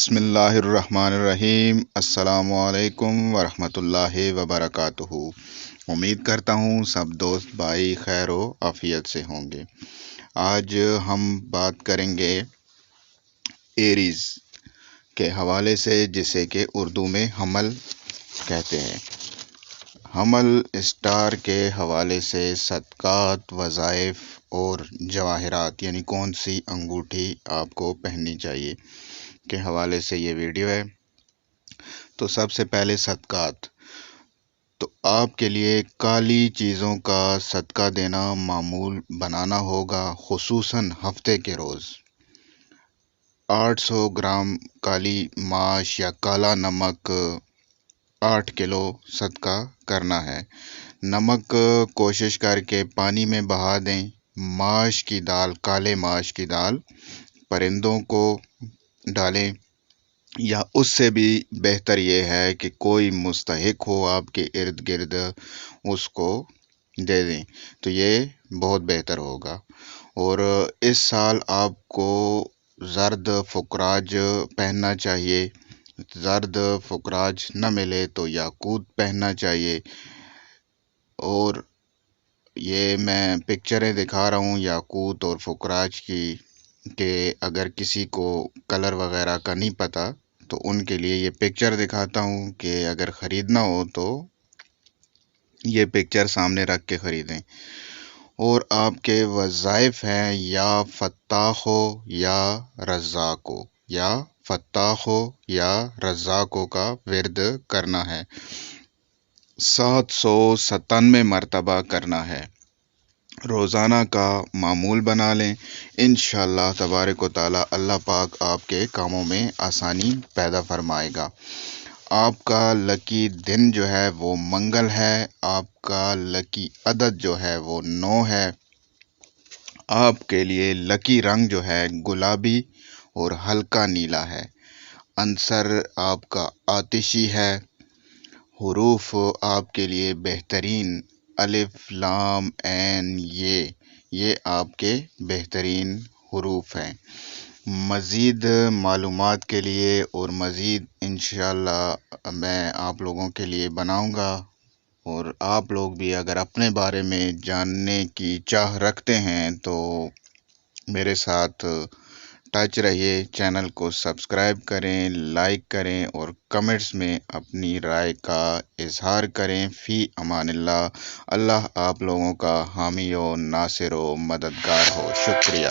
बिस्मिल्लाहिर्रहमानिर्रहीम। अस्सलामु अलैकुम वरहमतुल्लाहि वबरकातुहू। उम्मीद करता हूँ सब दोस्त भाई खैर व आफियत से होंगे। आज हम बात करेंगे एरीज के हवाले से, जिसे कि उर्दू में हमल कहते हैं। हमल स्टार के हवाले से सदक़ात, वज़ाइफ और जवाहिरात यानी कौन सी अंगूठी आपको पहननी चाहिए के हवाले से ये वीडियो है। तो सबसे पहले सदक़ात। तो आपके लिए काली चीज़ों का सदका देना मामूल बनाना होगा, खुसूसन हफ्ते के रोज़। 800 ग्राम काली माश या काला नमक 8 किलो सदका करना है। नमक कोशिश करके पानी में बहा दें। माश की दाल, काले माश की दाल परिंदों को डालें, या उससे भी बेहतर ये है कि कोई मुस्तहिक हो आपके इर्द गिर्द, उसको दे दें, तो ये बहुत बेहतर होगा। और इस साल आपको जर्द फुकराज पहनना चाहिए। जर्द फुकराज न मिले तो याकूत पहनना चाहिए। और ये मैं पिक्चरें दिखा रहा हूँ याकूत और फुकराज की, कि अगर किसी को कलर वगैरह का नहीं पता तो उनके लिए ये पिक्चर दिखाता हूँ कि अगर ख़रीदना हो तो ये पिक्चर सामने रख के ख़रीदें। और आपके वज़ाइफ हैं या फ़त्ताह हो या रज़्ज़ाक हो, या फ़त्ताह हो या रज़्ज़ाक हो का विर्द करना है। 797 मरतबा करना है। रोज़ाना का मामूल बना लें। इंशाअल्लाह तबारक व तआला अल्लाह पाक आपके कामों में आसानी पैदा फरमाएगा। आपका लकी दिन जो है वो मंगल है। आपका लकी अदद जो है वो 9 है। आपके लिए लकी रंग जो है गुलाबी और हल्का नीला है। अंसर आपका आतिशी है। हुरूफ आपके लिए बेहतरीन अलिफ, लाम, ऐन, ये आपके बेहतरीन हुरूफ हैं। मज़ीद मालूमात के लिए और मज़ीद इंशाअल्लाह मैं आप लोगों के लिए बनाऊंगा। और आप लोग भी अगर अपने बारे में जानने की चाह रखते हैं तो मेरे साथ टच रहिए। चैनल को सब्सक्राइब करें, लाइक करें और कमेंट्स में अपनी राय का इजहार करें। फ़ी अमानिल्लाह। अल्लाह आप लोगों का हामी व नासिर व मददगार हो। शुक्रिया।